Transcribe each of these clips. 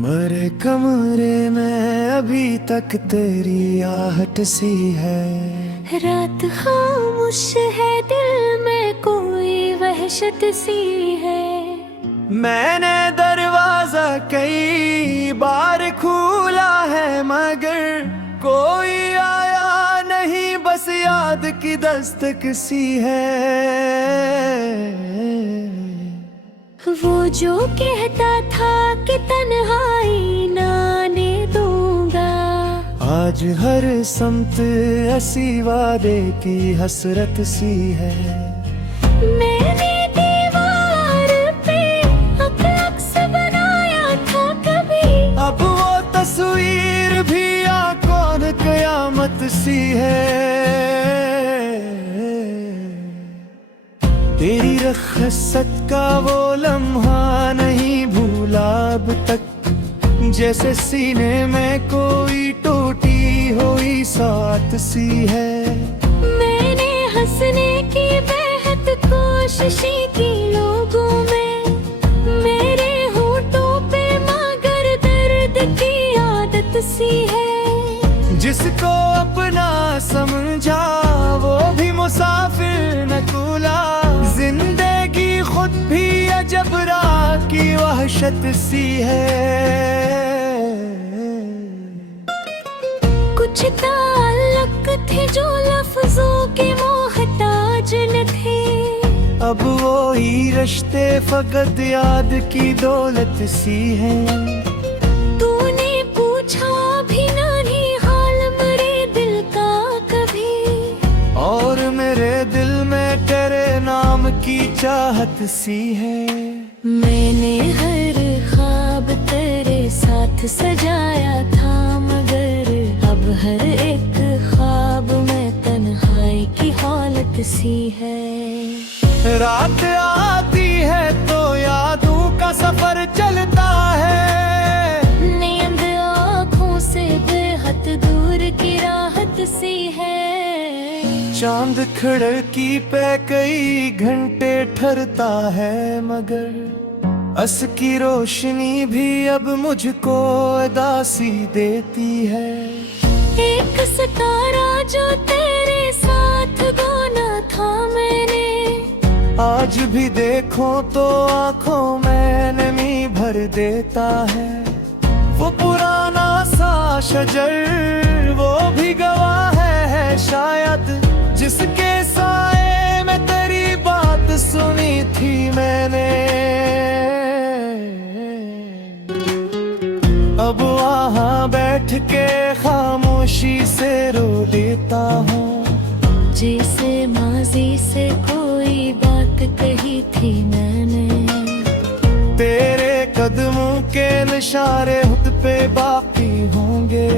मरे कमरे में अभी तक तेरी आहट सी है। रात खामोश है, दिल में कोई वहशत सी है। मैंने दरवाजा कई बार खोला है मगर कोई आया नहीं, बस याद की दस्तक सी है। वो जो कहता था कि तन्हाई ना आने दूंगा, आज हर समत ऐसी वादे की हसरत सी है। मैंने दीवार पे अक्स बनाया था कभी, अब वो तस्वीर भी कौन कयामत सी है। तेरी रखसत का वो लम्हा नहीं भूला अब तक, जैसे सीने में कोई टूटी हुई साथ सी है। मैंने हंसने की बेहद कोशिश की लोगों में, मेरे होठों पे मगर दर्द की आदत सी है। जिसको अपना समझा वो भी मुसाफिर न कूला, जिंदगी खुद भी अजब राह की वहशत सी है। कुछ ताल्लुक थे जो लफ्जों के मोहताज न थे, अब वो ही रिश्ते फकत याद की दौलत सी है। तूने पूछा भी नहीं हाल मेरे दिल का कभी, और मेरे दिल में तेरे नाम की चाहत सी है। मैंने हर ख्वाब तेरे साथ सजाया था मगर अब हर एक ख्वाब में तन्हाई की हालत सी है। रात आती है तो यादों का सफर चलता है, नींद आँखों से बेहद दूर की राहत सी है। चांद खिड़की पे कई घंटे ठहरता है मगर अस की रोशनी भी अब मुझको उदासी देती है। एक सितारा जो तेरे साथ गाना था मैंने, आज भी देखो तो आंखों में नमी भर देता है। वो पुराना सा शजर वो भी गवाह है शायद, जिसके साए में तेरी बात सुनी थी मैंने। अब वहाँ बैठ के खामोशी से रो लेता हूँ, जैसे माजी से कोई बात कही थी मैंने। तेरे कदमों के निशारे खुद पे बाकी होंगे।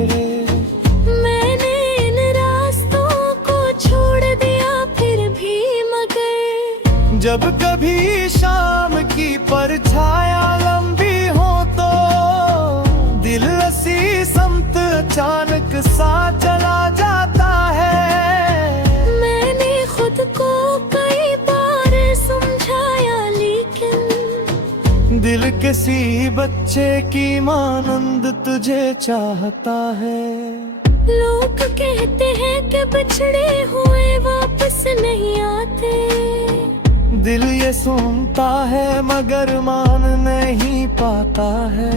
मैंने इन रास्तों को छोड़ दिया फिर भी मगर, जब कभी शाम की परछाया लंबी हो तो दिल ऐसी समत अचानक सा चला जाता है। मैंने खुद को कई बार समझाया लेकिन दिल किसी बच्चे की मानंद तुझे चाहता है। लोग कहते हैं कि बिछड़े हुए वापस नहीं आते, दिल ये सुनता है मगर मान नहीं पाता है।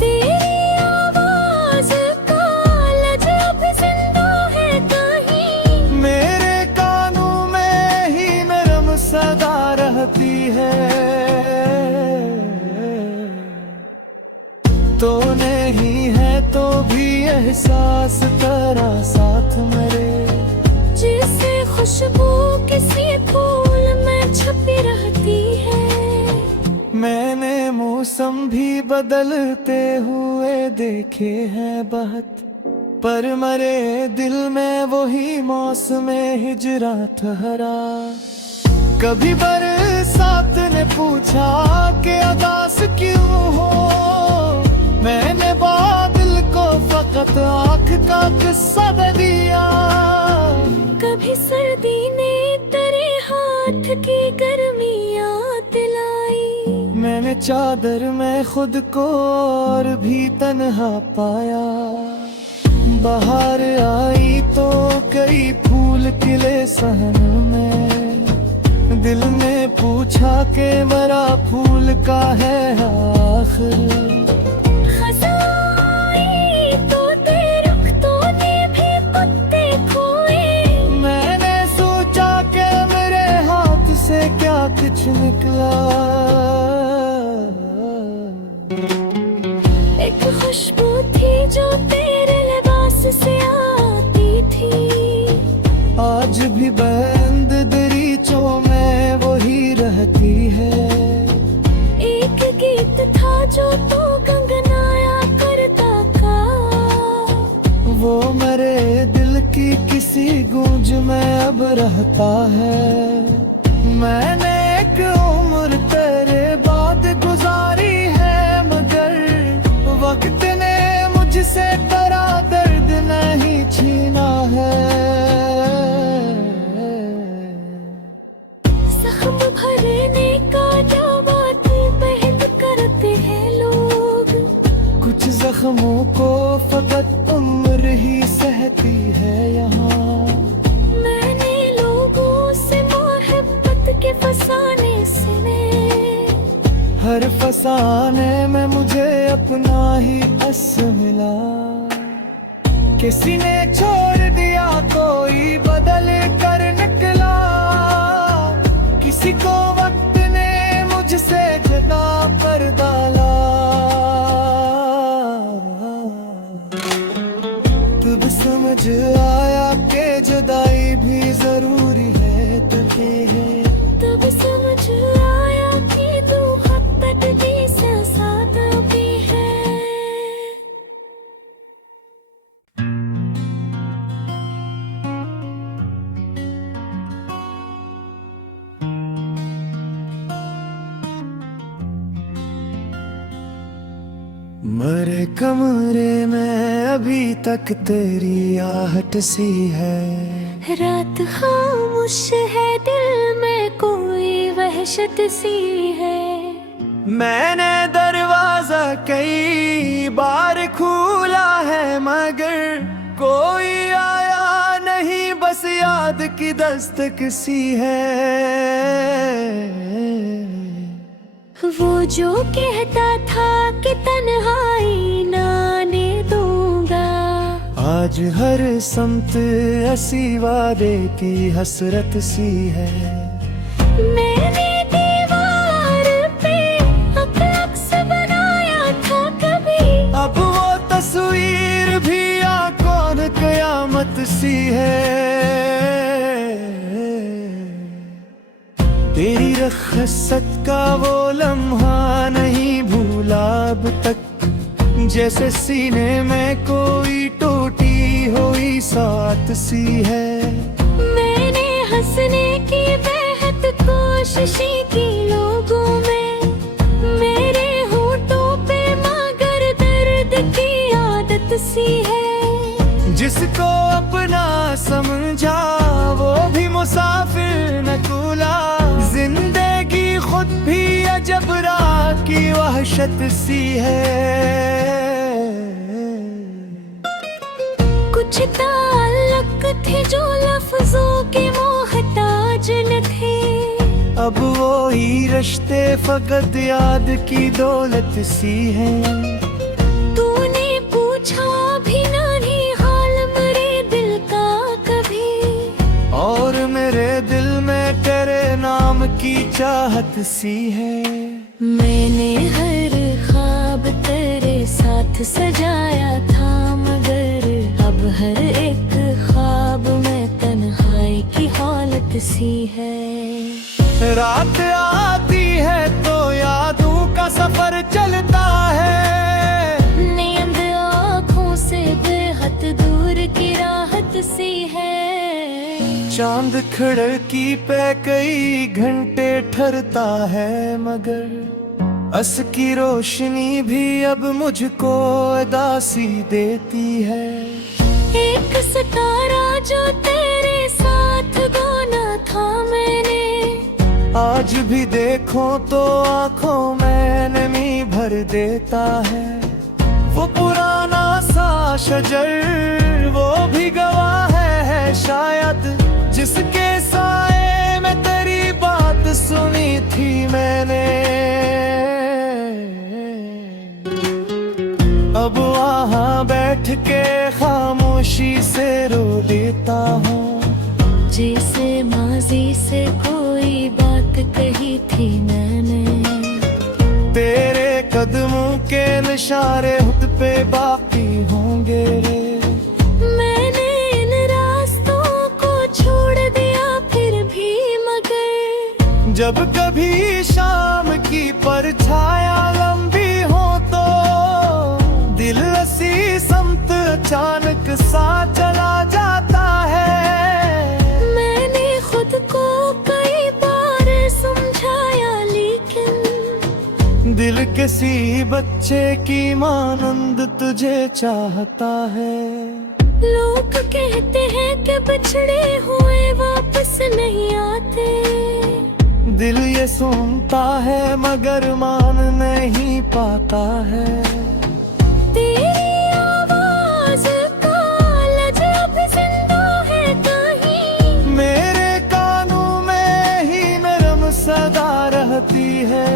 तेरी आवाज का लजब जिंदा है कहीं, मेरे कानों में ही नरम सदा रहती है। तो नहीं है तो भी एहसास तेरा साथ मेरे, जैसे खुशबू किसी फूल में छपी रहती है। मैंने मौसम भी बदलते हुए देखे हैं बहुत, पर मरे दिल में वही मौसम हिजरा ठहरा। कभी बरसात ने पूछा कि उदास क्यों हो, मैंने बादल को फकत आँख का किस्सा दे दिया। कभी सर्दी ने तेरे हाथ की गर्मी याद दिलाई, मैंने चादर में खुद को और भी तन्हा पाया। बाहर आई तो कई फूल खिले सहन में, दिल में पूछा के मेरा फूल का है आखिर। क्या कुछ निकला, एक खुशबू थी जो तेरे लिबास से आती थी। आज भी बंद दरीचों में वही रहती है। एक गीत था जो तू गुनगुनाया करता था, वो मेरे दिल की किसी गूंज में अब रहता है। मैंने एक उम्र तेरे बाद गुजारी है, मगर वक्त ने मुझसे तेरा दर्द नहीं छीना है। जख्म भरने का जवाब बेहद करते हैं लोग, कुछ जख्मों को फकत उम्र ही सहती है यहाँ। के फसाने से हर फसाने में मुझे अपना ही अस मिला। किसी ने छोड़ दिया कोई बदल कर निकला, किसी को वक्त ने मुझसे जगा कर डाला। तब समझ आया कि जुदाई भी जरूरी है तुझे। तब समझ आया कि तू हद तक भी साथ भी है। मेरे कमरे में अभी तक तेरी आहट सी है। रात खामोश है, दिल में कोई वहशत सी है। मैंने दरवाजा कई बार खोला है, मगर कोई आया नहीं, बस याद की दस्तक सी है। वो जो कहता था कि तन्हाई ना आने दूंगा, आज हर समत ऐसी वादे की हसरत सी है। मैंने दीवार पे अपना अक्स बनाया था कभी, अब वो तस्वीर भी आंखों कयामत सी है। तेरी रखसत का वो लम्हा नहीं भूला अब तक, जैसे सीने में कोई टूटी हुई साथ सी है। मैंने हंसने की बेहद कोशिशें की लोगों में, मेरे होठों पे मगर दर्द की आदत सी है। जिसको अपना समझा वो भी मुसाफिर न कूला, जिंदगी खुद भी अजब राह की वहशत सी है। कुछ ताल्लुक थे जो लफ्जों के मोहताज न थे, अब वो ही रिश्ते फकत याद की दौलत सी है। तूने पूछा भी नहीं हाल मेरे दिल का कभी, और मेरे दिल में तेरे नाम की चाहत सी है। मैंने हर ख्वाब तेरे साथ सजाया था, मगर अब हर एक ख्वाब में तन्हाई की हालत सी है। रात आती है तो यादों का सफर चलता है, नींद आँखों से बेहद दूर की राहत सी है। चांद खिड़की पे कई घंटे ठहरता है, मगर अस की रोशनी भी अब मुझको उदासी देती है। एक सितारा जो तेरे साथ गाना था मैंने, आज भी देखो तो आंखों में नमी भर देता है वो पुराना सा शजर, वो भी गवाह है शायद जिसके साए में तेरी बात सुनी थी मैंने। अब वहाँ बैठ के खामोशी से रो लेता हूँ, जैसे माजी से कोई बात कही थी मैंने। तेरे कदमों के निशाने खुद पे बाकी होंगे। मैंने इन रास्तों को छोड़ दिया फिर भी मगर जब कभी शाम की परछाया लंबी हो तो दिल ऐसी समत अचानक सा चला जाता है। मैंने खुद को कई बार समझाया लेकिन दिल किसी बच्चे की मानंद तुझे चाहता है। लोग कहते हैं कि बिछड़े हुए वापस नहीं आते। दिल ये सुनता है मगर मान नहीं पाता है। तेरी आवाज का लजब जिंदा है कहीं, मेरे कानों में ही नरम सदा रहती है।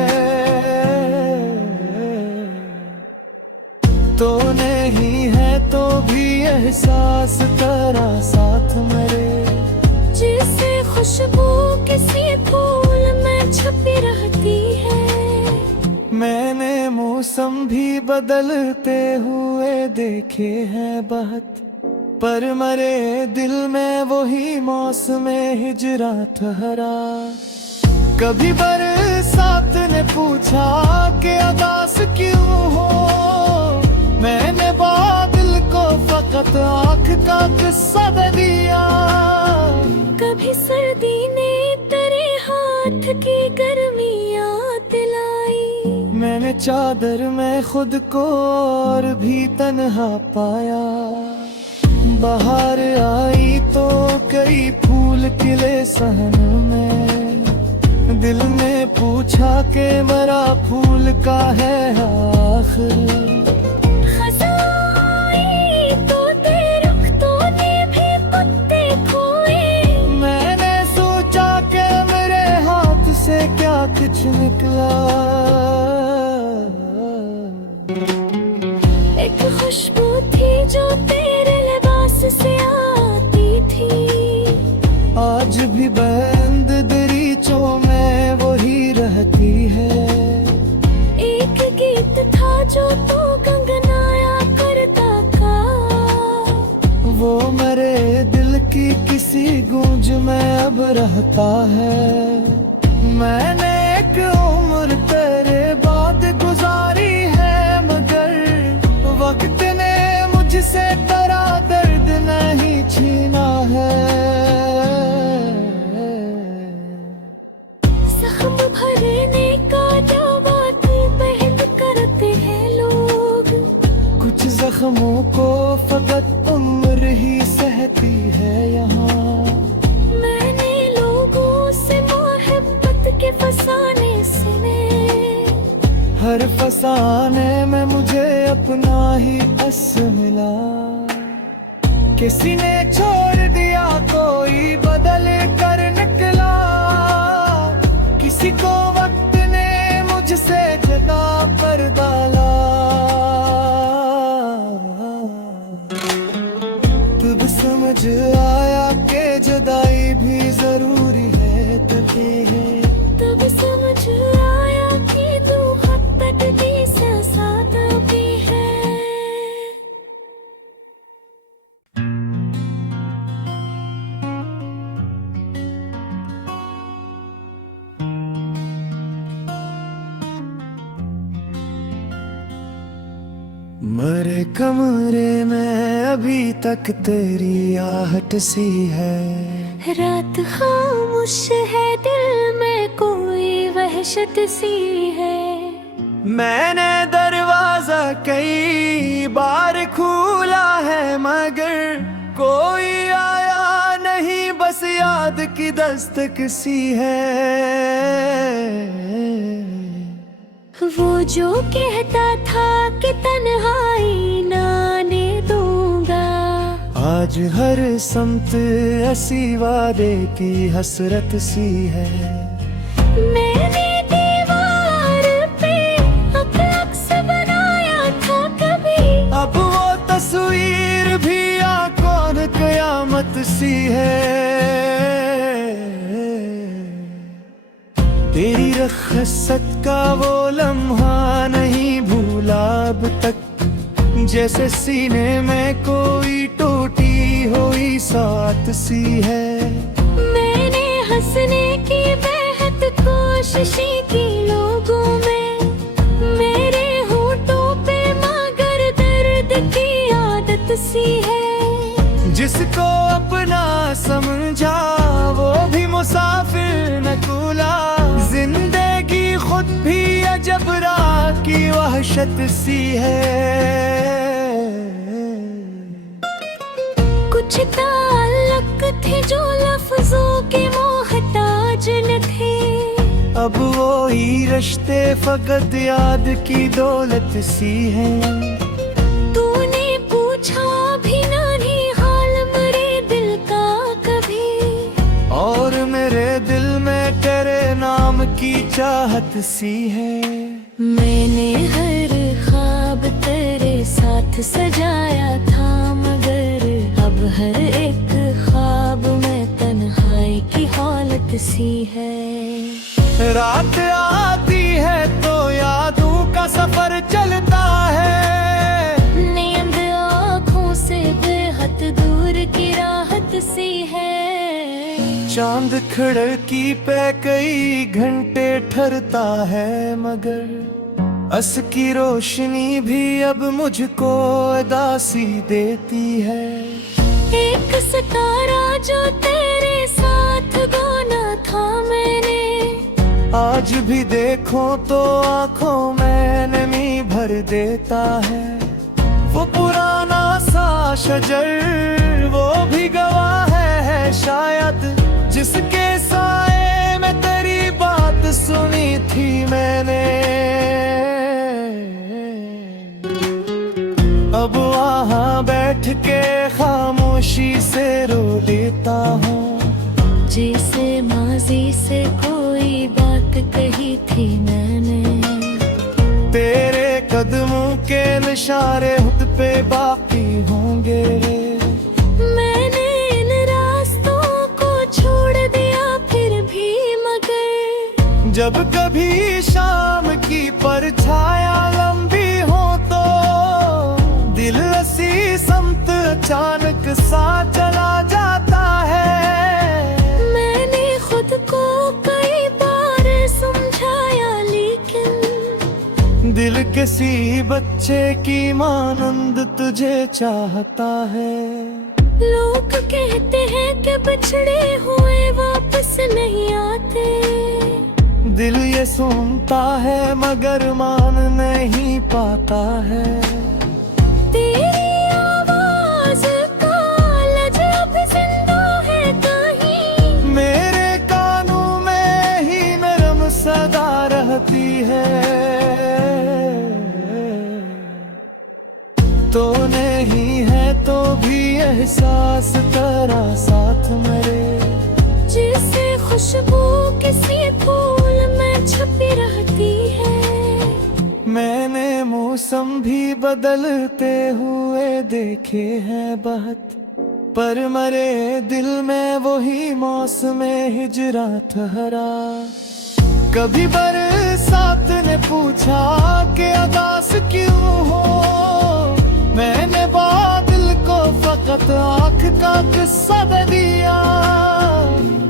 तो नहीं है तो भी एहसास तेरा साथ मेरे, जैसे खुशबू किसी फूल में छुपी रहती है। मैंने मौसम भी बदलते हुए देखे हैं बहुत, पर मरे दिल में वही मौसम हिजरा ठहरा। कभी बरसात ने पूछा कि उदास क्यों हो, मैंने बादल को फकत आँख का किस्सा दे दिया। कभी सर्दी ने तेरे हाथ की गर्मी याद दिलाई, मैंने चादर में खुद को और भी तन्हा पाया। बाहर आई तो कई फूल खिले सहन में, दिल ने पूछा कि मरा फूल का है आखिर। क्या कुछ निकला, एक खुशबू थी जो तेरे लिबास से आती थी। आज भी बंद दरीचों में वही रहती है। एक गीत था जो तू गुनगुनाया करता था, वो मेरे दिल की किसी गूंज में अब रहता है। मैंने एक उम्र तेरे बाद गुजारी है मगर वक्त ने मुझसे तेरा दर्द नहीं छीना है। जख्म भरने का दावा तू बेहद करते हैं लोग, कुछ जख्मों को फकत उम्र ही सहती है यहाँ। के फसाने सुने, हर फसाने में मुझे अपना ही अस मिला। किसी ने छोड़ दिया कोई बदल कर निकला, किसी को वक्त ने मुझसे जदा पर डाला। तब समझ आया कि जुदाई भी जरूरी है तुझे, तब समझ आया कि तू हद तक भी साथ भी है। मेरे कमरे में अभी तक तेरी आहट सी है। रात खामोश है, दिल में कोई वहशत सी है। मैंने दरवाजा कई बार खोला है मगर कोई आया नहीं, बस याद याद की दस्तक सी है। वो जो कहता था कि तन्हाई ना आने दूंगा, आज हर समत ऐसी वादे की हसरत सी है। मैंने दीवार पे अक्स बनाया था कभी, अब वो तस्वीर भी कौन कयामत सी है। तेरी रखसत का वो लम्हा नहीं भूला अब तक, जैसे सीने में कोई टूटी हुई साथ सी है। मैंने हंसने की बेहद कोशिशें की लोगों में, मेरे होठों पे मगर दर्द की आदत सी है। जिसको अपना समझा वो भी मुसाफिर न कूला, जिंदगी खुद भी अजब राह की वहशत सी है। कुछ ताल्लुक थे जो लफ्जों के मोहताज न थे, अब वो ही रिश्ते फकत याद की दौलत सी है। तूने पूछा भी नहीं हाल मेरे दिल का कभी, और मेरे दिल में तेरे नाम की चाहत सी है। मैंने हर ख्वाब तेरे साथ सजाया था, मगर अब हर एक ख्वाब में तन्हाई की हालत सी है। रात आती है तो यादों का सफर चलता है, नींद आँखों से बेहद दूर की राहत सी है। चांद खिड़की पे कई घंटे ठहरता है, मगर अस की रोशनी भी अब मुझको उदासी देती है। एक सितारा जो तेरे साथ गाना था मैंने, आज भी देखो तो आंखों में नमी भर देता है। वो पुराना सा शजर वो भी गवाह है शायद, जिसके साए में तेरी बात सुनी थी मैंने। अब वहाँ बैठ के खामोशी से रो लेता हूँ, जैसे माजी से कोई बात कही थी मैंने। तेरे कदमों के निशाने खुद पे बाकी होंगे। मैंने इन रास्तों को छोड़ दिया फिर भी, मगर जब कभी शाम की परछाया लंबी हो तो दिल ऐसी समत अचानक सा चला जाता है। मैंने खुद को कई बार समझाया, लेकिन दिल किसी बच्चे की मानंद तुझे चाहता है। लोग कहते हैं कि बिछड़े हुए वापस नहीं आते, दिल ये सुनता है मगर मान नहीं पाता है। तेरी आवाज का लज अब जिंदा है कहीं, मेरे कानों में ही नरम सदा रहती है। तो नहीं है तो भी एहसास तेरा साथ मरे, जैसे खुशबू किसी फूल में छुपी रहती है। मैंने मौसम भी बदलते हुए देखे हैं बहुत, पर मरे दिल में वही मौसम हिजरा ठहरा। कभी बरसात ने पूछा कि उदास क्यों हो, मैंने बादल को फकत आँख का किस्सा दिया।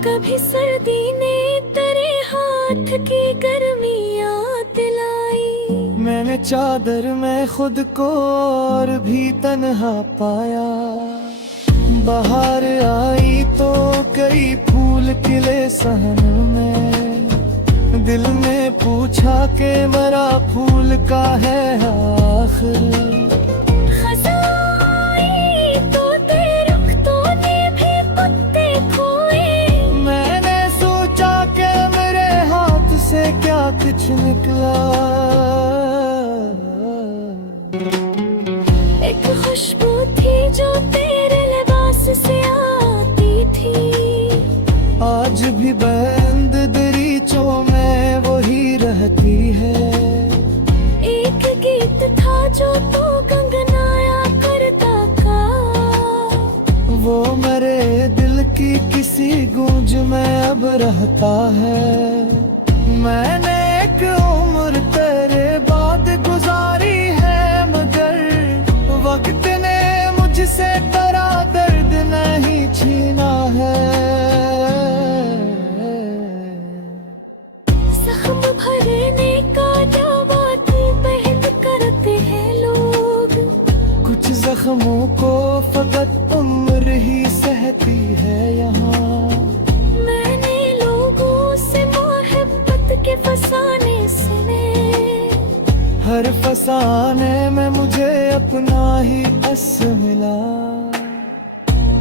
कभी सर्दी ने तेरे हाथ की गर्मियाँ दिलाई, मैंने चादर में खुद को और भी तन्हा पाया। बाहर आई तो कई फूल खिले सहन में, दिल में पूछा के मरा फूल का है आखिर। जो तेरे लिबास से आती थी। आज भी बंद दरीचों में वही रहती है। एक गीत था जो तू गंगनाया करता था, वो मेरे दिल की किसी गूंज में अब रहता है। मैंने एक उम्र तेरे बाद गुजारी है, मगर वक्त ने मुझसे तेरा दर्द नहीं छीना है। जख्म भरने का दावा तू पहन करते हैं लोग। कुछ जख्मों को फकत उम्र ही सहती है यहाँ। मैंने लोगों से मोहब्बत के फसाने से, हर फसाने में मुझे अपना ही अस मिला।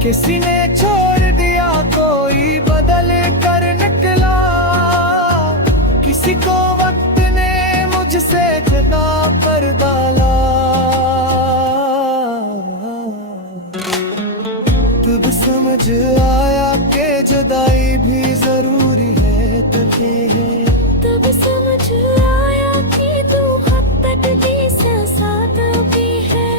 किसी ने छोड़ दिया कोई बदल कर निकला, किसी को वक्त ने मुझसे जगा कर डाला। तब समझ आया कि जुदाई भी जरूरी है तुझे। तब समझ आया कि तू हद तक भी साथ भी है।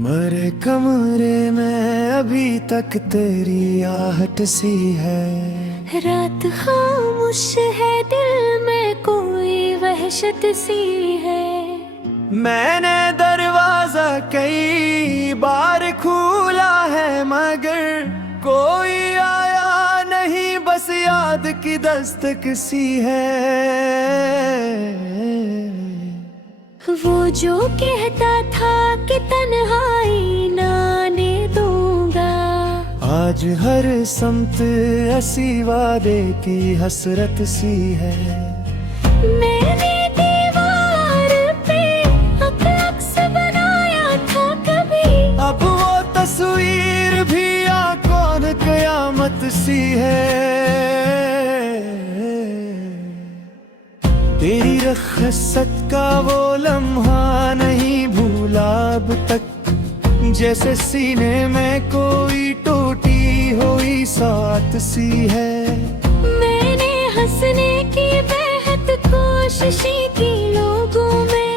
मरे कमरे में अभी तक तेरी आहट सी है। रात खामोश है, दिल में कोई वहशत सी है। मैंने दरवाजा कई बार खोला है, मगर कोई आया नहीं, बस याद की दस्तक सी है। वो जो कहता था कि तन्हाई ना आने दूंगा, आज हर समत ऐसी वादे की हसरत सी है। मैंने दीवार पे अपना अक्स बनाया था कभी, अब वो तस्वीर भी कौन कयामत सी है। तेरी रखसत का वो लम्हा नहीं भूला अब तक, जैसे सीने में कोई टूटी हुई साथ सी है। मैंने हंसने की बेहद कोशिशें की लोगों में,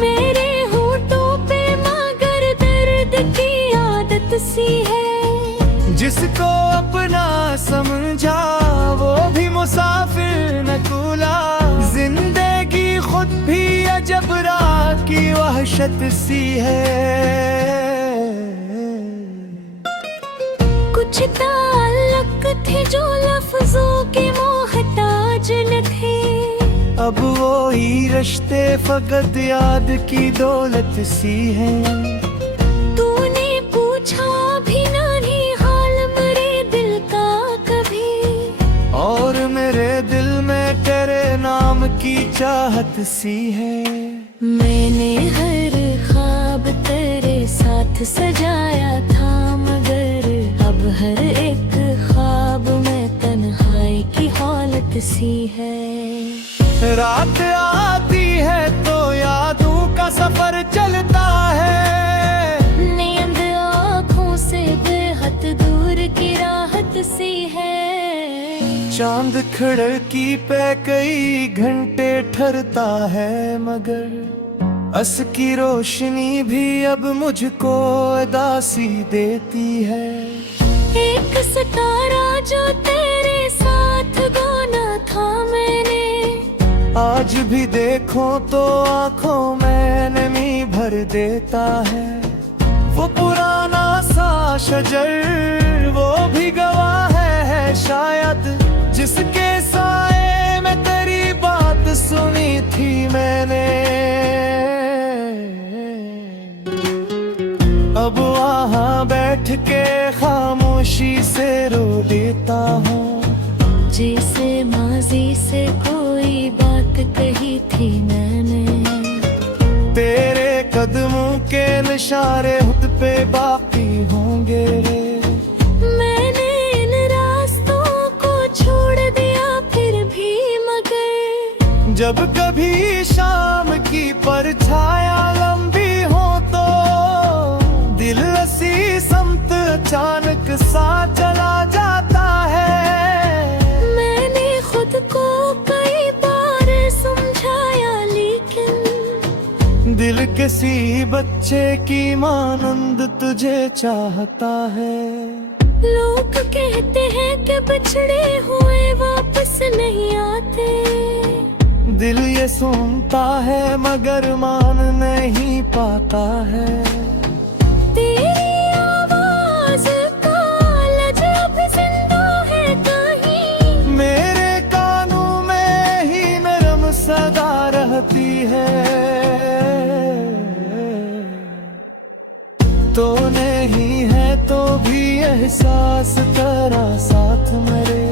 मेरे होठों पे मगर दर्द की आदत सी है। जिसको अपना समझा वो भी मुसाफिर न कूला, जिंदगी खुद भी अजब राह की वहशत सी है। कुछ ताल्लुक थे जो लफ्जों के मोहताज न थे, अब वो ही रिश्ते फकत याद की दौलत सी है। तूने पूछा भी नहीं हाल मेरे दिल का कभी, और मेरे दिल में तेरे नाम की चाहत सी है। मैंने हर ख्वाब तेरे साथ सजाया था, मगर अब हर एक ख्वाब में तन्हाई की हालत सी है। रात आती है तो यादों का सफर चलता है, नींद आँखों से बेहद दूर की राहत सी है। चांद खिड़की पे कई घंटे ठहरता है, मगर अस की रोशनी भी अब मुझको उदासी देती है। एक सितारा जो तेरे साथ गाना था मैंने, आज भी देखो तो आंखों में नमी भर देता है। वो पुराना सा शजर वो भी गवाह है शायद, जिसके साए में तेरी बात सुनी थी मैंने। अब वहाँ बैठ के खामोशी से रो लेता हूँ, जैसे माजी से कोई बात कही थी मैंने। तेरे कदमों के निशारे खुद पे बाकी हूँ जब कभी शाम की परछाया लंबी हो तो दिल ऐसी समत अचानक सा चला जाता है। मैंने खुद को कई बार समझाया लेकिन दिल किसी बच्चे की मानंद तुझे चाहता है। लोग कहते हैं कि बिछड़े हुए वापस नहीं आते। दिल ये सुनता है मगर मान नहीं पाता है। तेरी आवाज का लजब जिंदा है कहीं, मेरे कानों में ही नरम सदा रहती है। तो नहीं है तो भी एहसास तेरा साथ मेरे,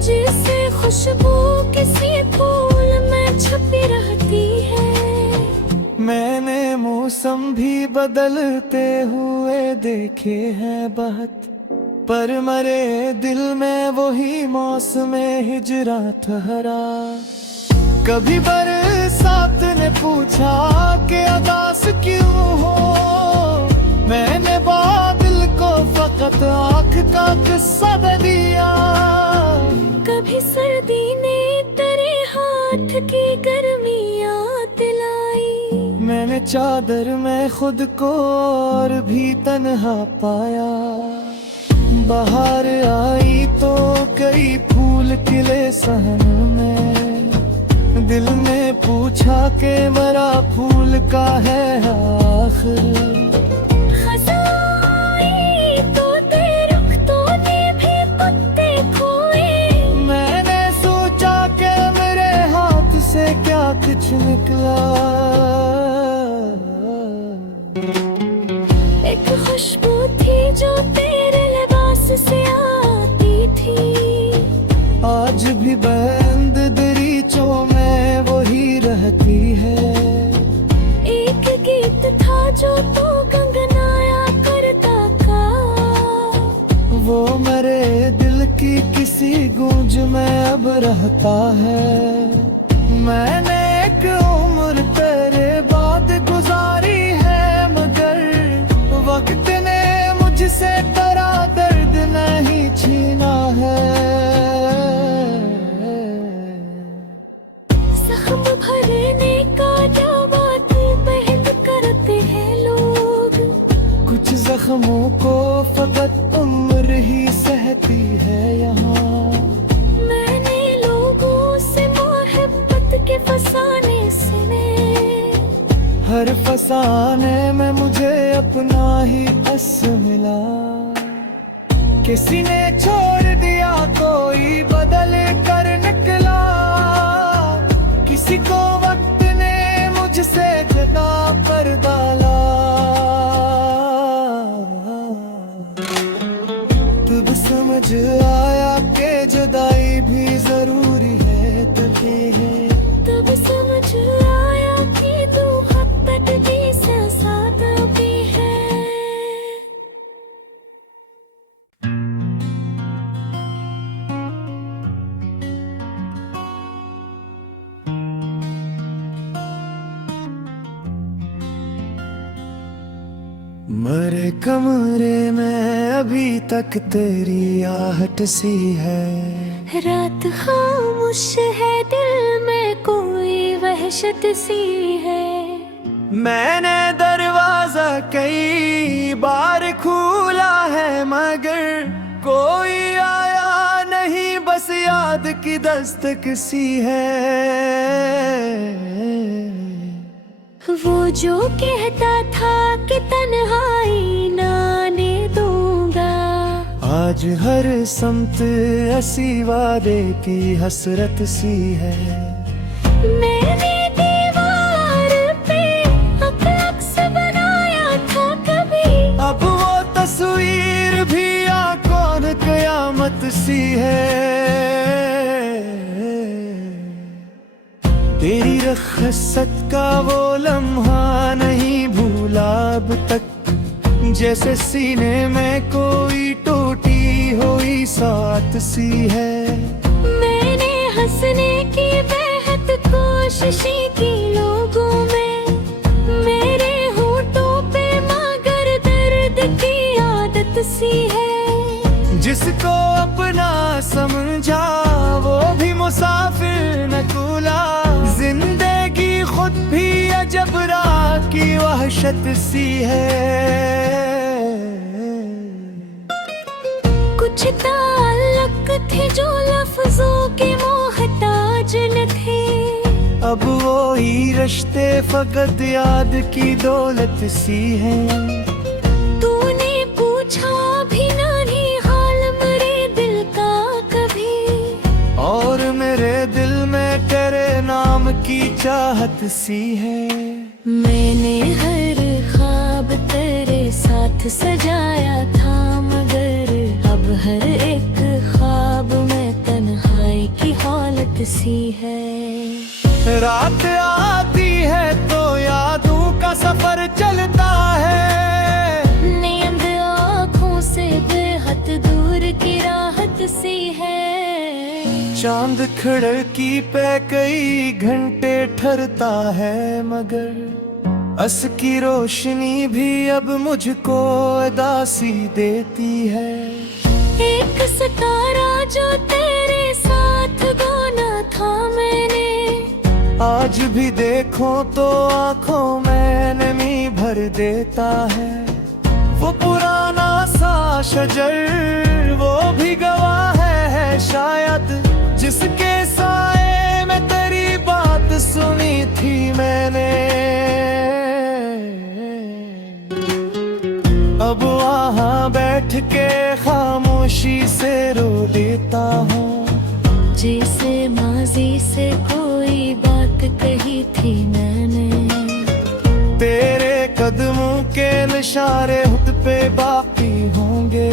जैसे खुशबू किसी फूल में छपी रहती है। मैंने मौसम भी बदलते हुए देखे हैं बहुत, पर मरे दिल में वही मौसम हिजरा ठहरा। कभी बरसात ने पूछा कि उदास क्यों हो, मैंने बादल को फकत आँख का किस्सा दे दिया। कभी सर्दी ने तेरे हाथ की गर्मी याद दिलाई, मैंने चादर में खुद को और भी तन्हा पाया। बाहर आई तो कई फूल खिले सहन में, दिल ने पूछा कि मेरा फूल का है आखिर। क्या कुछ निकला, एक खुशबू थी जो तेरे लिबास से आती थी। आज भी बंद दरीचों में वही रहती है। एक गीत था जो तू गुनगुनाया करता था, वो मेरे दिल की किसी गूंज में अब रहता है। मैंने एक उम्र तेरे बाद गुजारी है मगर वक्त ने मुझसे तेरा दर्द नहीं छीना है। जख्म भरने का दावा तू पहन करते हैं लोग, कुछ जख्मों को फकत उम्र ही सहती है यहाँ। के फसाने से हर फसाने में मुझे अपना ही अस मिला। किसी ने छोड़ दिया कोई बदल कर निकला, किसी को वक्त ने मुझसे जुदा कर डाला। तब समझ आया कि जुदाई भी जरूरी है तुझे है। तब समझ आया कि तू मोहब्बत भी साथ भी है। मेरे कमरे में अभी तक तेरी आहट सी है। रात खामोश है, दिल में कोई वहशत सी है। मैंने दरवाजा कई बार खोला है मगर कोई आया नहीं, बस याद की दस्तक सी है। वो जो कहता था कि तन्हाई ना आने दूंगा, आज हर समत ऐसी वादे की हसरत सी है। मैंने दीवार पे अक्स बनाया था कभी, अब वो तस्वीर भी आंखों कयामत सी है। तेरी रखसत का वो लम्हा नहीं भूला अब तक, जैसे सीने में कोई टूटी हुई साथ सी है। मैंने हंसने की बहक बहुत कोशिशें की लोगों में मेरे होठों पे, मगर दर्द की आदत सी है। जिसको अपना समझा वो भी मुसाफिर न कूला, जिंदगी खुद भी अजब राह की वहशत सी है। कुछ ताल्लुक थे जो लफ्जों के मोहताज न थे, अब वो ही रिश्ते फकत याद की दौलत सी है। तूने पूछा भी नहीं हाल मेरे दिल का कभी, और मेरे दिल में तेरे नाम की चाहत सी है। मैंने हर ख्वाब तेरे साथ सजाया था, मगर अब हर एक ख्वाब में तन्हाई की हालत सी है। रात आती है तो यादों का सफर चलता है, नींद आँखों से बेहद दूर की राहत सी है। चांद खिड़की पे कई घंटे ठहरता है, मगर अस की रोशनी भी अब मुझको उदासी देती है। एक सितारा जो तेरे साथ गाना था मैंने, आज भी देखो तो आंखों में नमी भर देता है। वो पुराना सा शजर वो भी गवाह है शायद, जिसके साए में तेरी बात सुनी थी मैंने। अब वहाँ बैठ के खामोशी से रो लेता हूँ, जैसे माजी से कोई बात कही थी मैंने। तेरे कदमों के निशारे खुद पे बाकी होंगे।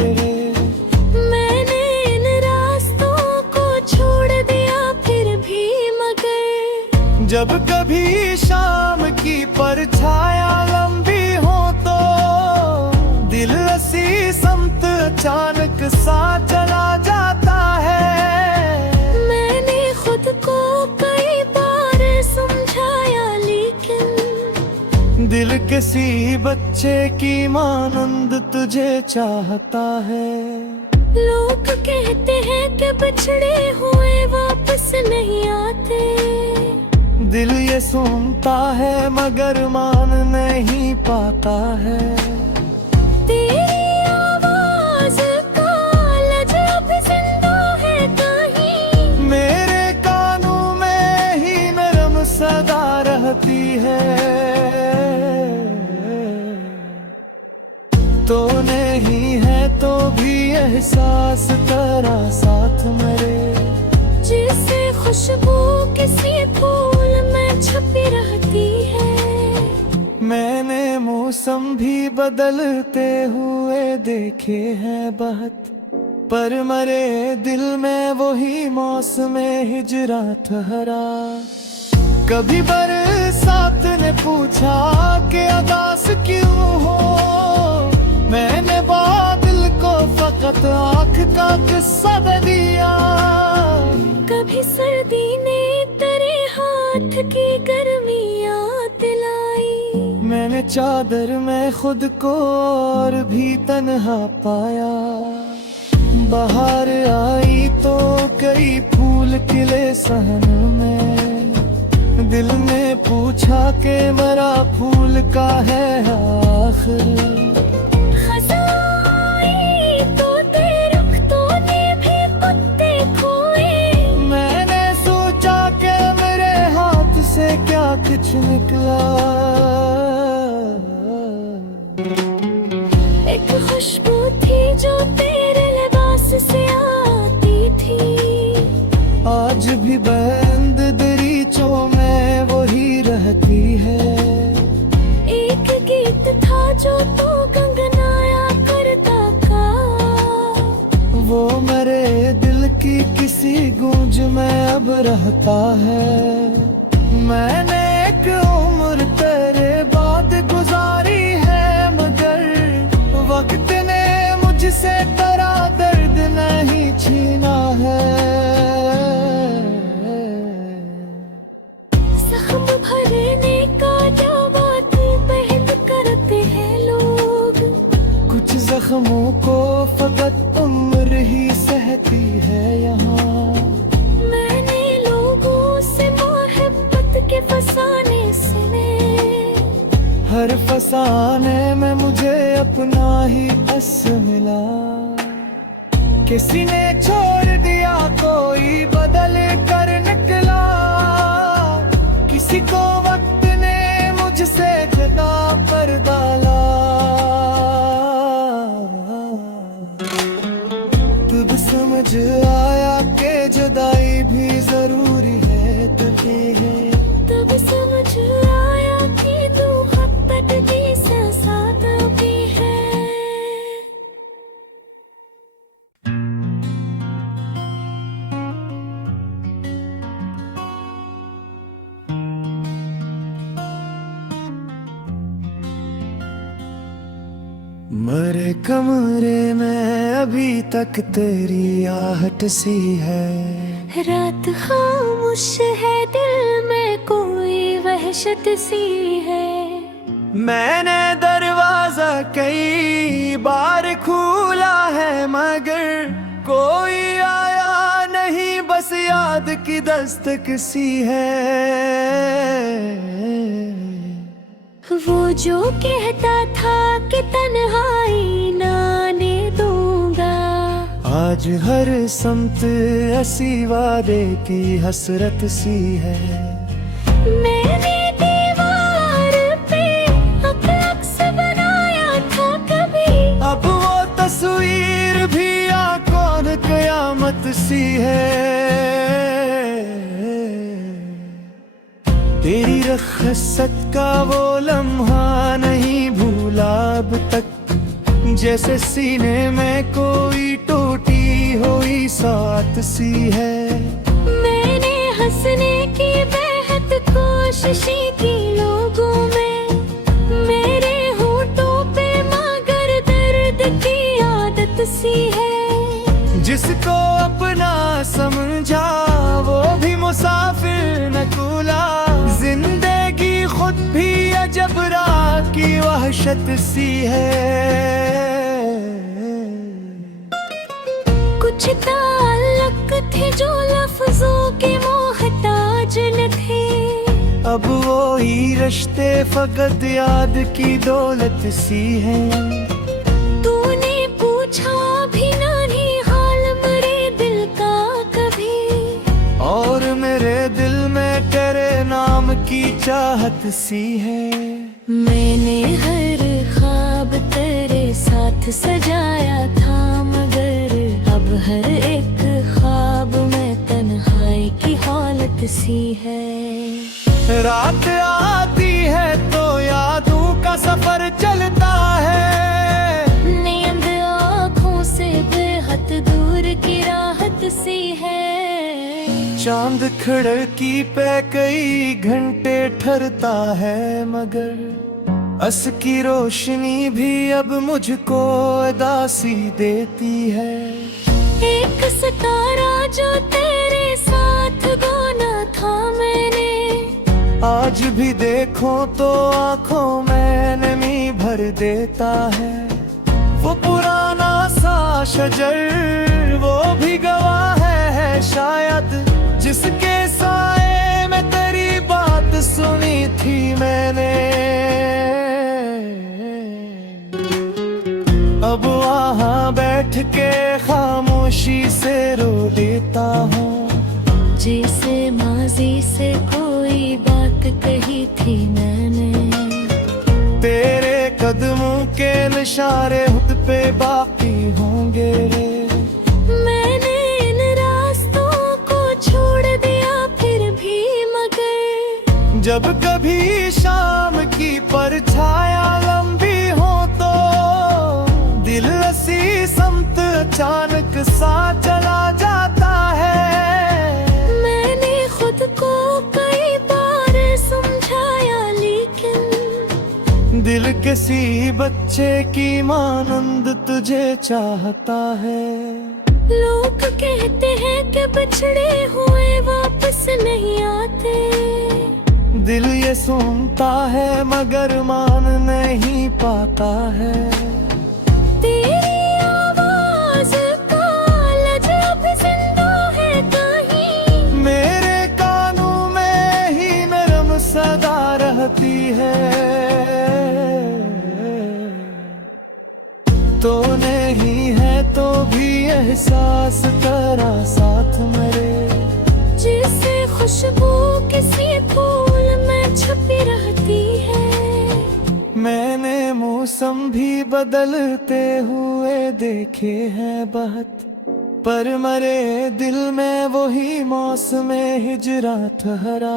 मैंने इन रास्तों को छोड़ दिया फिर भी, मगर जब कभी शाम की परछाया लंबी हो तो दिल ऐसी समत अचानक सा चला जाता है। मैंने खुद को कई बार समझाया, लेकिन दिल किसी बच्चे की मानंद तुझे चाहता है। लोग कहते हैं कि बिछड़े हुए वापस नहीं आते, दिल ये सुनता है मगर मान नहीं पाता है। तेरी आवाज का लजब जिंदा है कहीं, मेरे कानों में ही नरम सदा रहती है। तो नहीं है तो भी एहसास तेरा साथ मरे, जैसे खुशबू किसी फूल में छुपी रहती है। मैंने मौसम भी बदलते हुए देखे हैं बहुत, पर मरे दिल में वही मौसम हिजरा ठहरा। कभी बरसात ने पूछा कि उदास क्यों हो, मैंने बादल को फकत आँख का किस्सा दिया। कभी सर्दी ने तेरे हाथ की गर्मियाँ दिलाई, मैंने चादर में खुद को और भी तन्हा पाया। बाहर आई तो कई फूल खिले सहन में, दिल ने पूछा कि मेरा फूल का है आखिर। से क्या कुछ निकला, एक खुशबू थी जो तेरे लिबास से आती थी, आज भी बंद दरीचों में वही रहती है। एक गीत था जो तू गंगनाया करता था, वो मेरे दिल की किसी गूंज में अब रहता है। मैंने एक उम्र तेरे बाद गुजारी है, मगर वक्त ने मुझसे तेरा दर्द नहीं छीना है। फकत उम्र ही सहती है यहाँ। मैंने लोगों से मोहब्बत के फसाने सुने, हर फसाने में मुझे अपना ही अस मिला। किसी ने छोड़ दिया कोई बदल कर निकला, किसी को वक्त ने मुझसे जुदा कर डाला। तब समझ आया कि जुदाई भी जरूरी है तुझे है। तब समझ आया कि तू मोहब्बत भी साथ भी है। मरे कमरे में अभी तक तेरी आहट सी है। रात खामोश है, दिल में कोई वहशत सी है। मैंने दरवाजा कई बार खोला है मगर कोई आया नहीं, बस याद की दस्तक सी है। वो जो कहता था कि तन्हाई ना आने दूंगा, आज हर समत ऐसी वादे की हसरत सी है। मैंने दीवार पे अपना अक्स बनाया था कभी, अब वो तस्वीर भी कौन कयामत सी है। तेरी रखसत का वो लम्हा नहीं भूला अब तक, जैसे सीने में कोई टूटी हुई साथ सी है। मैंने हंसने की बेहद कोशिशें की लोगों में, मेरे होठों पे मगर दर्द की आदत सी है। जिसको अपना समझा वो भी मुसाफिर न कूला, जिंदगी खुद भी अजब राह की वहशत सी है। कुछ ताल्लुक थे जो लफ्जों के मोहताज न थे, अब वो ही रिश्ते फकत याद की दौलत सी है। तूने पूछा भी नहीं हाल मेरे दिल का कभी, और मेरे दिल में तेरे नाम की चाहत सी है। मैंने हर ख्वाब तेरे साथ सजाया था मगर अब हर एक ख्वाब में तन्हाई की हालत सी है। रात आती है तो यादों का सफर चलता है, नींद आँखों से बेहद दूर की राहत सी है। चांद खिड़की पे कई घंटे ठहरता है मगर अस की रोशनी भी अब मुझको उदासी देती है। एक सितारा जो तेरे साथ गाना था मैंने, आज भी देखो तो आंखों में नमी भर देता है। वो पुराना सा शजर वो भी गवाह है शायद, जिसके साए में तेरी बात सुनी थी मैंने। अब वहाँ बैठ के खामोशी से रो लेता हूँ, जैसे माजी से कोई बात कही थी मैंने। तेरे कदमों के निशाने खुद पे बाकी होंगे। मैंने इन रास्तों को छोड़ दिया फिर भी मगर, जब कभी शाम की परछाया लंबी हो तो दिल ऐसी समत अचानक सा चला जाता है। मैंने खुद को कई बार समझाया लेकिन दिल किसी बच्चे की मानंद तुझे चाहता है। लोग कहते हैं कि बिछड़े हुए वापस नहीं आते, दिल ये सुनता है मगर मान नहीं पाता है। तेरी आवाज़ एहसास तेरा साथ मेरे। जैसे खुशबू किसी फूल में छुपी रहती है। मैंने मौसम भी बदलते हुए देखे हैं बहुत, पर मरे दिल में वही मौसम हिजरा ठहरा।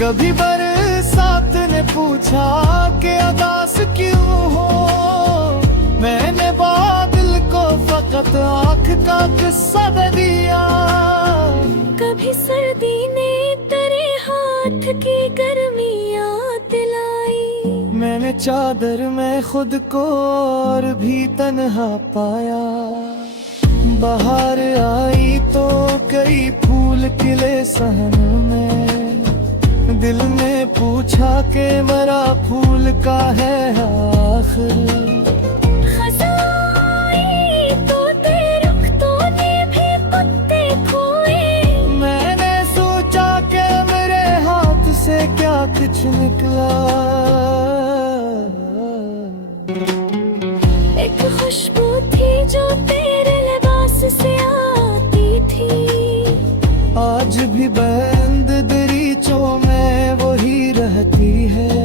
कभी बरसात ने पूछा कि उदास क्यों हो, मैंने बादल को फकत आँख का किस्सा दे दिया। कभी सर्दी ने तेरे हाथ की गर्मियाँ दिलाई। मैंने चादर में खुद को और भी तन्हा पाया। बाहर आई तो कई फूल खिले सहन में, दिल ने पूछा कि मेरा फूल का है आखिर। खज़ाई तो तेरे रुख्तों ने भी पत्ते खोए। मैंने सोचा कि मेरे हाथ से क्या कुछ निकला। एक खुशबू थी जो तेरे लिबास से आती थी। आज भी बंद दरीचों में वही रहती है।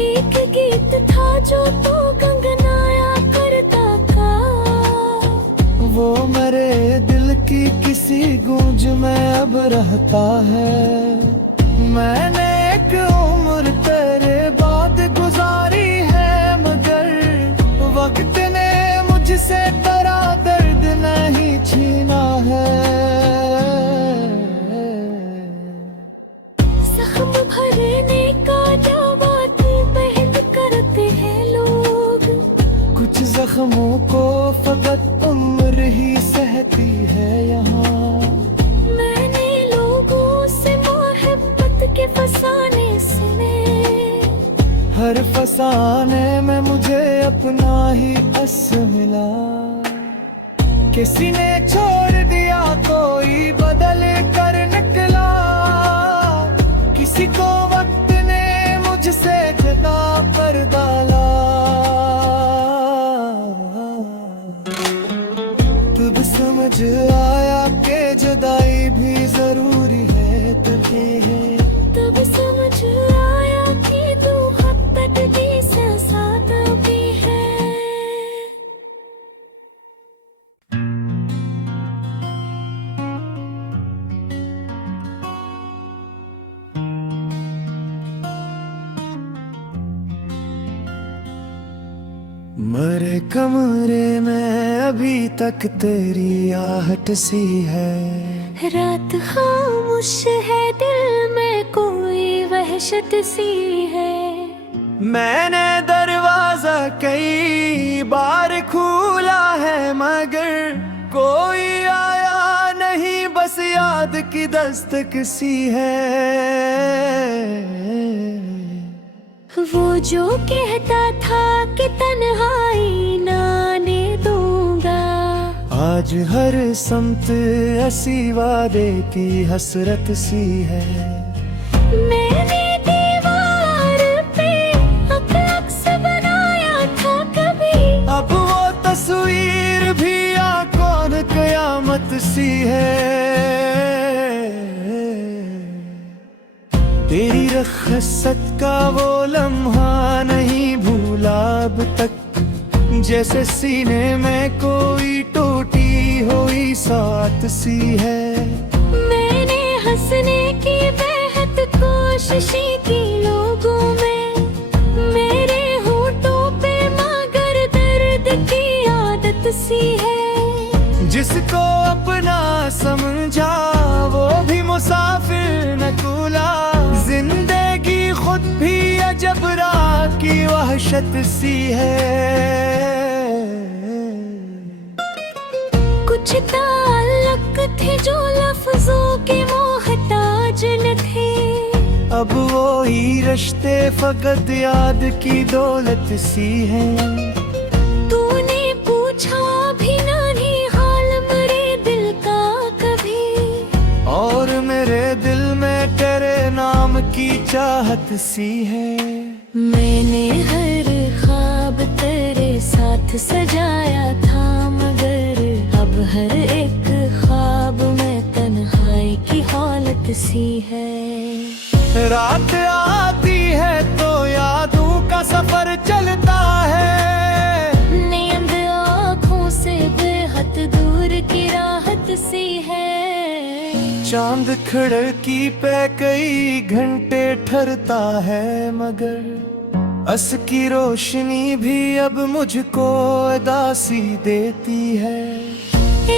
एक गीत था जो तू गुनगुनाया करता था। वो मेरे दिल की किसी गूंज में अब रहता है। मैंने एक उम्र तेरे बाद गुजारी है, मगर वक्त ने मुझसे तेरा दर्द नहीं छीना है। जख्म भरने का दावा तू पहन करते हैं लोग। कुछ जख्मों को फकत उम्र ही सहती है यहाँ। मैंने लोगों से मोहब्बत के फसाने सुने। हर फसाने में मुझे अपना ही अस मिला। किसी ने छोड़ दिया कोई बदल कर निकला। किसी को वक्त ने मुझसे जगा पर डाला। तब समझ आया कि जुदाई भी जरूरी है तुझे। तब समझ आया कि तू हद दी से साथ भी है। मेरे कमरे में अभी तक तेरी आहट सी है। रात खामोश है, दिल में कोई वहशत सी है। मैंने दरवाजा कई बार खोला है, मगर कोई आया नहीं, बस याद की दस्तक सी है। वो जो कहता था कि तन्हाई ना आने दूंगा, आज हर समत ऐसी वादे की हसरत सी है। मैंने दीवार पे अपना अक्स बनाया था कभी, अब वो तस्वीर भी कौन कयामत सी है। तेरी रखसत का वो लम्हा नहीं भूला अब तक, जैसे सीने में कोई टूटी हुई साथ सी है। मैंने हंसने की बेहद कोशिशें की लोगों में, मेरे होठों पे मगर दर्द की आदत सी है। जिसको अपना समझा वो भी मुसाफिर न कूला, जिंदगी खुद भी अजब रात की वहशत सी है। कुछ ताल्लुक थे जो लफ्जों के मोहताज न थे, अब वो ही रिश्ते फकत याद की दौलत सी है। तूने पूछा भी नहीं हाल मेरे दिल का कभी, और मेरे दिल में तेरे नाम की चाहत सी है। मैंने हर ख्वाब तेरे साथ सजाया था, मगर चांद खिड़की पे कई घंटे ठहरता है, मगर अस की रोशनी भी अब मुझको उदासी देती है।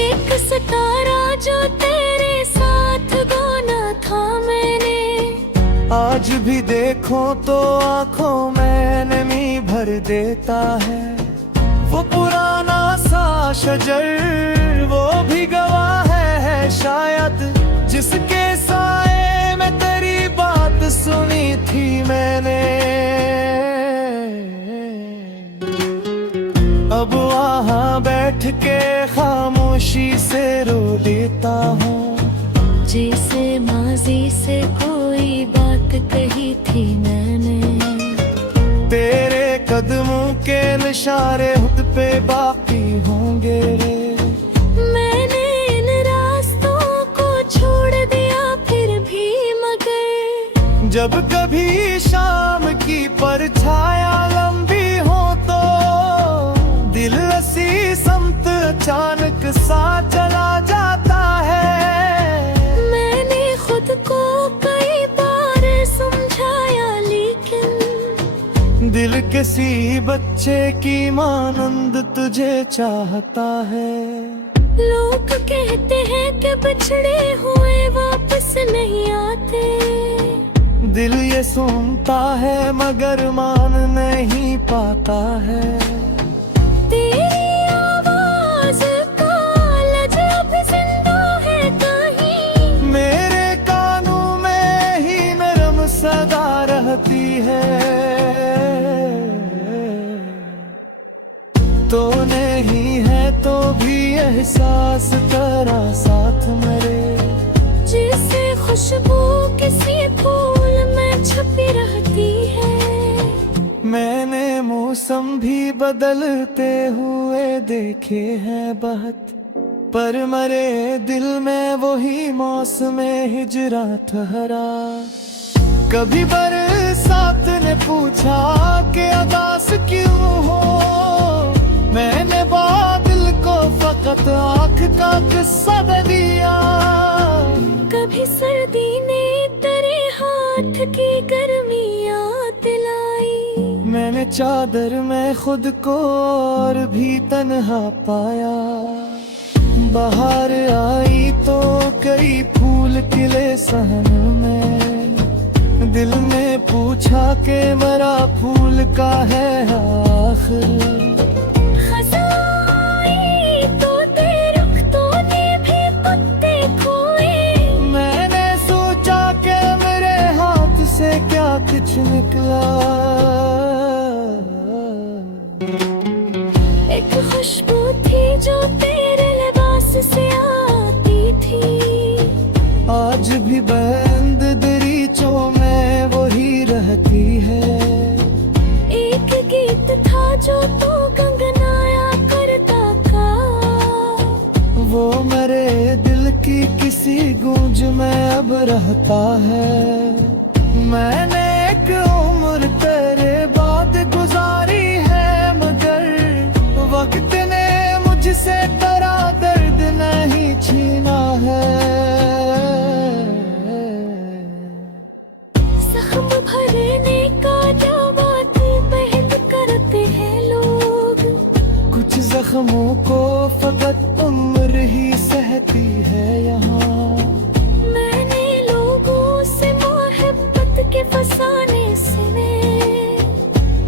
एक सितारा जो तेरे साथ गाना था मैंने, आज भी देखो तो आंखों में नमी भर देता है। वो पुराना सा शजर वो भी गवाह है शायद, जिसके साए में तेरी बात सुनी थी मैंने। अब वहाँ बैठ के खामोशी से रो लेता हूँ, जैसे माजी से कोई बात कही थी मैंने। तेरे कदमों के निशारे खुद पे बाकी होंगे रे। मैंने इन रास्तों को छोड़ दिया फिर भी, मगर जब कभी शाम की परछाया लंबी हो तो दिल ऐसी समत अचानक सा चला जाता है। मैंने खुद को कई बार समझाया, लेकिन दिल किसी बच्चे की मानंद तुझे चाहता है। लोग कहते हैं कि बिछड़े हुए वापस नहीं आते। दिल ये सुनता है मगर मान नहीं पाता है। तेरी आवाज का लजब जिंदा है कहीं, मेरे कानों में ही नरम सदा रहती है। तो नहीं है तो भी एहसास तेरा साथ मरे, जैसे खुशबू किसी फूल में छुपी रहती है। मैंने मौसम भी बदलते हुए देखे हैं बहुत, पर मरे दिल में वही मौसम हिजरा ठहरा। कभी बरसात ने पूछा कि उदास क्यों हो, मैंने बादल को फकत आँख का किस्सा दे दिया। कभी सर्दी ने तेरे हाथ की गर्मियाँ दिलाई, मैंने चादर में खुद को और भी तन्हा पाया। बाहर आई तो कई फूल खिले सहन में, दिल में पूछा कि मेरा फूल का है आखिर। से क्या कुछ निकला, एक खुशबू थी जो तेरे लिबास से आती थी। आज भी बंद दरीचों में वही रहती है। एक गीत था जो तू गुनगुनाया करता था, वो मेरे दिल की किसी गूंज में अब रहता है। मैंने एक उम्र तेरे बाद गुजारी है, मगर वक्त ने मुझसे तेरा दर्द नहीं छीना है। जख्म भरने का दावा तू पहल करते हैं लोग, कुछ जख्मों को फकत उम्र ही सहती है यहाँ। फसाने से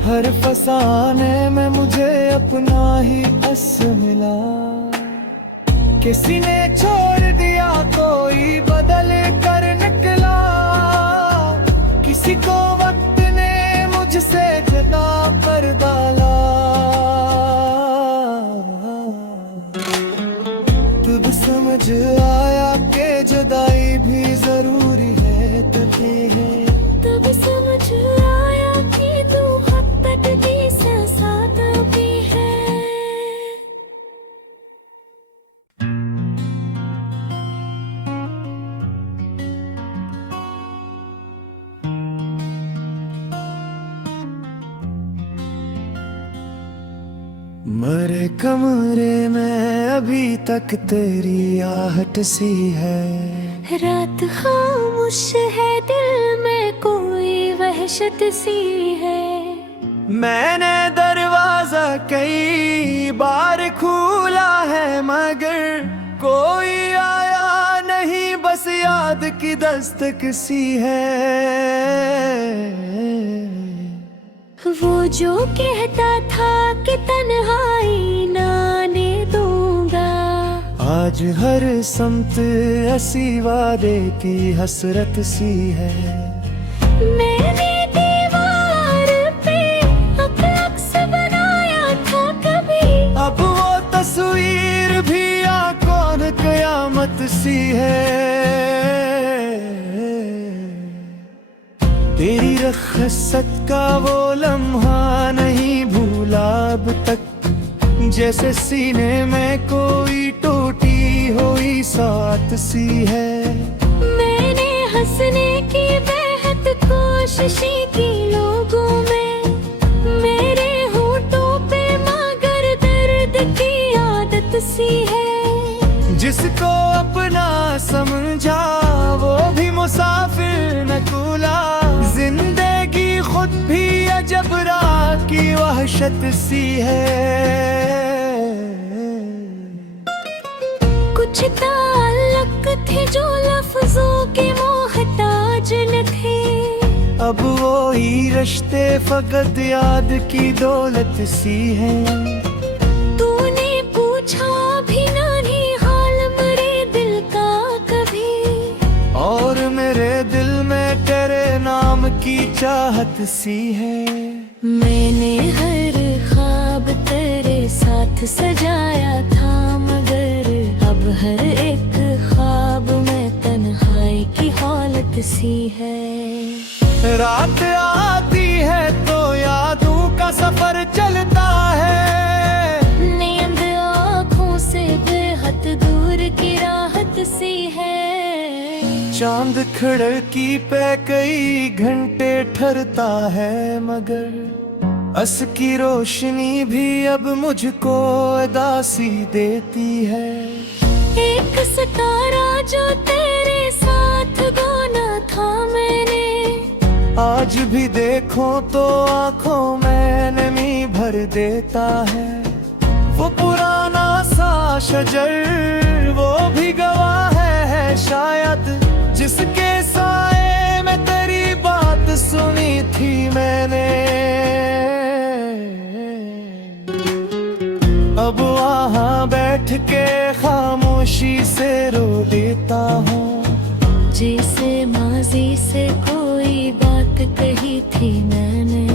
हर फसाने में मुझे अपना ही अस मिला। किसी ने छोड़ दिया कोई बदल कर निकला, किसी को वक्त ने मुझसे जदा कर डाला। तब समझ आया कि जुदाई भी जरूरी है तुझे है। तब समझ आया कि तू हद तक भी साथ भी है। मेरे कमरे में अभी तक तेरी आहट सी है, रात खामोश है, दिल में कोई वहशत सी है। मैंने दरवाजा कई बार खोला है मगर कोई आया नहीं, बस याद की दस्तक सी है। वो जो कहता था कि तन्हाई ना आने दूंगा, आज हर समत ऐसी वादे की हसरत सी है। मैंने दीवार पे अपना अक्स बनाया था कभी, अब वो तस्वीर भी कौन कयामत सी है। तेरी रखसत का वो लम्हा नहीं भूला अब तक, जैसे सीने में कोई टूटी हुई साथ सी है। मैंने हंसने की बेहद कोशिश की लोगों में, मेरे होठों पे मगर दर्द की आदत सी है। जिसको अपना समझा वो भी मुसाफिर न कूला, जिंदगी खुद भी अजब राह की वहशत सी है। कुछ ताल्लुक थे जो लफ्जों के मोहताज न थे, अब वो ही रिश्ते फकत याद की दौलत सी है। तूने पूछा भी नहीं हाल मेरे दिल का कभी, और मेरे दिल में तेरे नाम की चाहत सी है। मैंने हर ख्वाब तेरे साथ सजाया था मगर अब हर एक ख्वाब में तन्हाई की हालत सी है। रात आती है तो यादों का सफर चलता है, नींद आँखों से बेहद दूर की राहत सी है। चांद खिड़की पे कई घंटे ठहरता है मगर अस की रोशनी भी अब मुझको उदासी देती है। एक सितारा जो तेरे साथ गाना था मैंने, आज भी देखो तो आंखों में नमी भर देता है। वो पुराना सा शजर वो भी गवाह है शायद, जिसके साए में तेरी बात सुनी थी मैंने। अब वहाँ बैठ के खामोशी से रो लेता हूँ, जैसे माजी से कोई बात कही थी मैंने।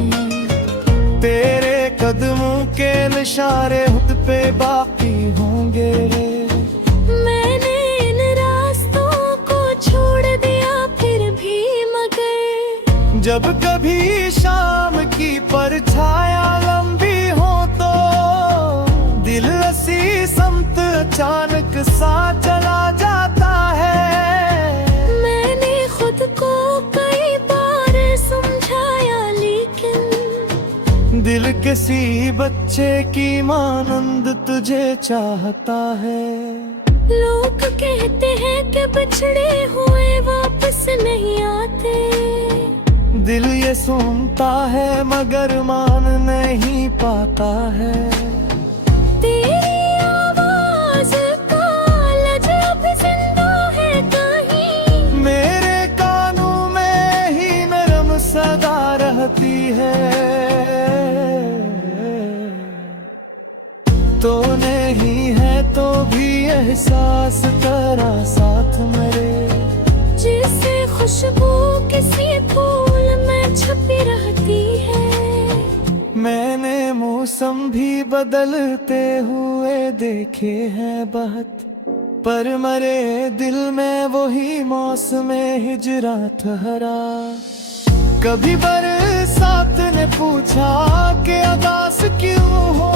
तेरे कदमों के निशारे खुद पे बाकी होंगे। मैंने इन रास्तों को छोड़ दिया फिर भी मगर, जब कभी शाम की परछाया लंबी हो तो दिल ऐसी समत अचानक सा चला जाता है। मैंने खुद को कई बार समझाया लेकिन दिल किसी बच्चे की मानंद तुझे चाहता है। लोग कहते हैं कि बिछड़े हुए वापस नहीं आते, दिल ये सुनता है मगर मान नहीं पाता है। तेरी आवाज का लज अब जिंदा है कहीं, मेरे कानों में ही नरम सदा रहती है। तो नहीं है तो भी एहसास तेरा साथ मेरे, जैसे खुशबू किसी फूल में छपी रहती है। मैंने मौसम भी बदलते हुए देखे हैं बहुत, पर मरे दिल में वही मौसम हिजरा ठहरा। कभी बरसात ने पूछा कि उदास क्यों हो,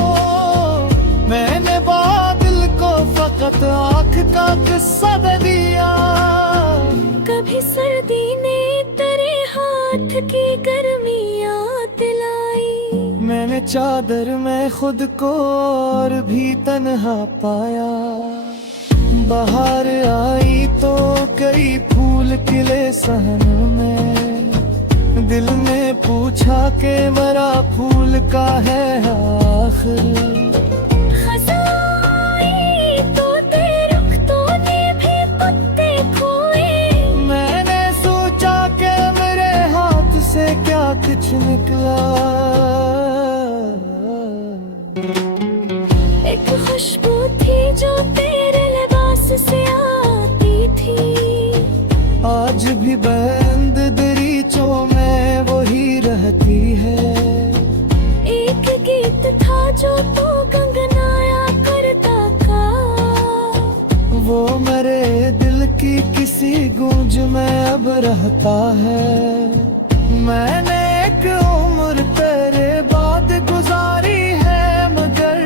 मैंने बादल को फकत आँख का किस्सा दे दिया। कभी सर्दी ने तेरे हाथ की गर्मियाँ दिलाई, मैंने चादर में खुद को और भी तन्हा पाया। बाहर आई तो कई फूल खिले सहन में, दिल ने पूछा कि मेरा फूल का है आखिर। क्या कुछ निकला, एक खुशबू थी जो तेरे लिबास से आती थी, आज भी बंद दरीचों में वही रहती है। एक गीत था जो तू गुनगुनाया करता था, वो मेरे दिल की किसी गूंज में अब रहता है। मैंने एक उम्र तेरे बाद गुजारी है, मगर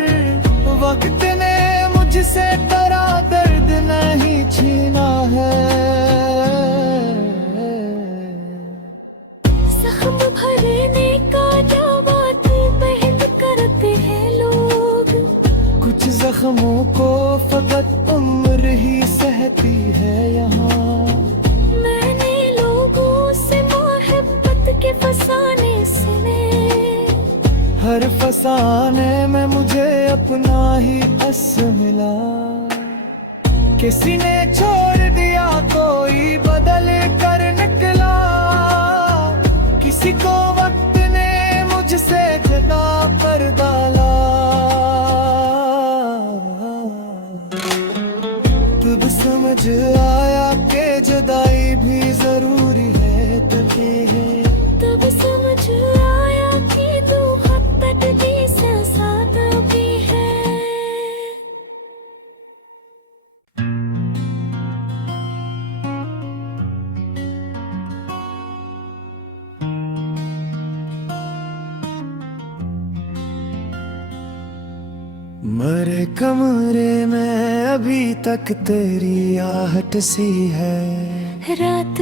वक्त ने मुझसे तेरा दर्द नहीं छीना है। जख्म भरने का दावा तू पहन करते हैं लोग, कुछ जख्मों को फकत उम्र ही सहती है यहाँ। फसाने से हर फसाने में मुझे अपना ही अस मिला, किसी ने छोड़ दिया कोई बदल कर निकला, किसी को वक्त ने मुझसे जगा पर डाला। तब समझ आया कि जुदाई भी जरूरी है, तभी है तब समझ आया कि तू हद तक भी साथ भी है। मेरे कमरे में अभी तक तेरी आहट सी है, रात